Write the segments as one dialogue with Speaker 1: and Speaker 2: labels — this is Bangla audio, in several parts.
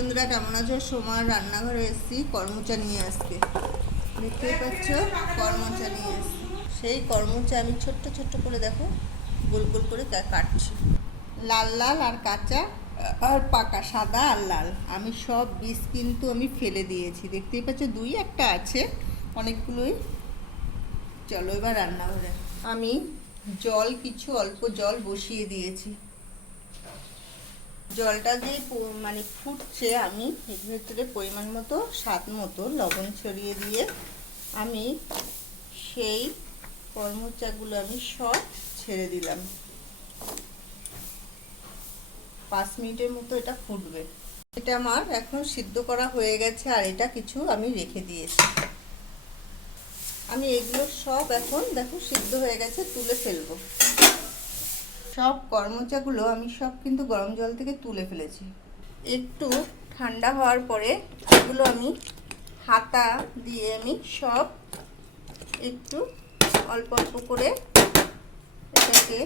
Speaker 1: বন্ধুরা, কেমন আছো? সোমার রান্নাঘরে এসেছি, কর্মচা নিয়ে আসতে দেখতেই পাচ্ছ, কর্মচা নিয়ে এসেছি। সেই কর্মচা আমি ছোট্ট ছোট্ট করে দেখো, গোল গোল করে কাটছি। লাল লাল আর কাঁচা, আর পাকা, সাদা আর লাল। আমি সব বীজ কিন্তু আমি ফেলে দিয়েছি। দেখতেই পাচ্ছ, দুই একটা আছে, অনেকগুলোই। চলো এবার রান্নাঘরে। আমি জল, কিছু অল্প জল বসিয়ে দিয়েছি। জলটা যে মানে ফুটছে, আমি এর ভেতরে পরিমাণ মতো স্বাদ মতো লবণ ছড়িয়ে দিয়ে আমি সেই কর্মচাগুলো আমি সব ছেড়ে দিলাম। পাঁচ মিনিটের মতো এটা ফুটবে। এটা আমার এখন সিদ্ধ করা হয়ে গেছে আর এটা কিছু আমি রেখে দিয়েছি। আমি এগুলো সব এখন দেখো সিদ্ধ হয়ে গেছে, তুলে ফেলব। সব কর্মচাগুলো আমি সব কিন্তু গরম জল থেকে তুলে ফেলেছি। একটু ঠান্ডা হওয়ার পরে এগুলো আমি হাতা দিয়ে আমি সব একটু অল্প অল্প করে এটাকে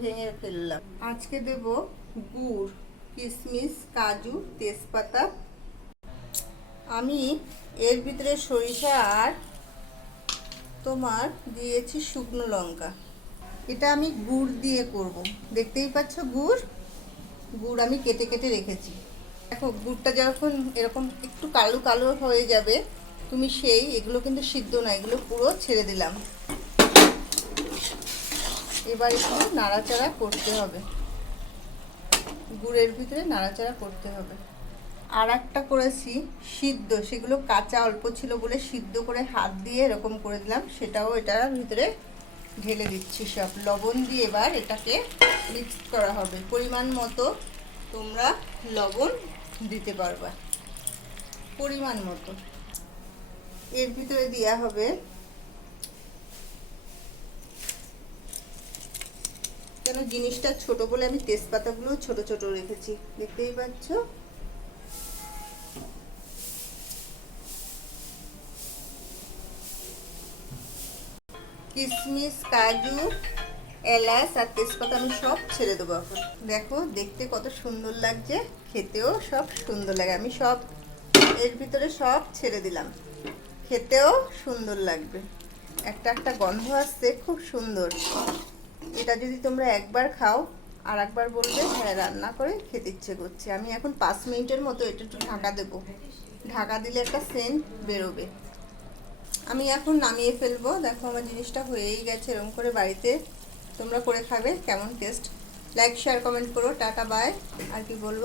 Speaker 1: ভেঙে ফেললাম। আজকে দেব গুড় কিশমিশ কাজু, তেজপাতা। আমি এর ভিতরে সরিষা আর তোমার দিয়েছি শুকনো লঙ্কা। এটা আমি গুড় দিয়ে করব। দেখতেই পাচ্ছ গুড়? গুড় আমি কেটে কেটে রেখেছি। দেখো, গুড়টা যখন এরকম একটু কালো কালো হয়ে যাবে, তুমি সেই, এগুলো কিন্তু সিদ্ধ না এগুলো পুরো ছেড়ে দিলাম। এবার একটু নাড়াচাড়া করতে হবে। গুড়ের ভিতরে নাড়াচাড়া করতে হবে। আর একটা করেছি সিদ্ধ, সেগুলো কাঁচা, অল্প ছিল বলে সিদ্ধ করে হাত দিয়ে এরকম করে দিলাম, সেটাও এটার ভিতরে ঢেলে দিচ্ছি সব। লবণ দিয়ে এবার এটাকে মিক্স করা হবে। পরিমাণ মতো তোমরা লবণ দিতে পারবা। পরিমাণ মতো। এর ভিতরে দেওয়া হবে কেন জিনিসটা ছোট বলে আমি তেজপাতাগুলো ছোট ছোট রেখেছি। দেখতেই পাচ্ছ? কিশমিশ কাজু, এলাচ আর তেজপাতা আমি সব ছেড়ে দেবো এখন। দেখো, দেখতে কত সুন্দর লাগছে, খেতেও সব সুন্দর লাগে। আমি সব, এর ভিতরে সব ছেড়ে দিলাম। খেতেও সুন্দর লাগবে। একটা একটা গন্ধ আসছে, খুব সুন্দর। এটা যদি তোমরা একবার খাও আর একবার বলবে হ্যাঁ রান্না করে খেতে ইচ্ছে করছে। আমি এখন পাঁচ মিনিটের মতো এটা একটু ঢাকা দেবো। ঢাকা দিলে একটা সেন্ট বেরোবে। আমি এখন নামিয়ে ফেলব। দেখো আমার জিনিসটা হয়েই গেছে এরকম করে বাড়িতে। তোমরা করে খাবে, কেমন টেস্ট লাইক শেয়ার কমেন্ট করো। টাটা বাই আর কি বলব?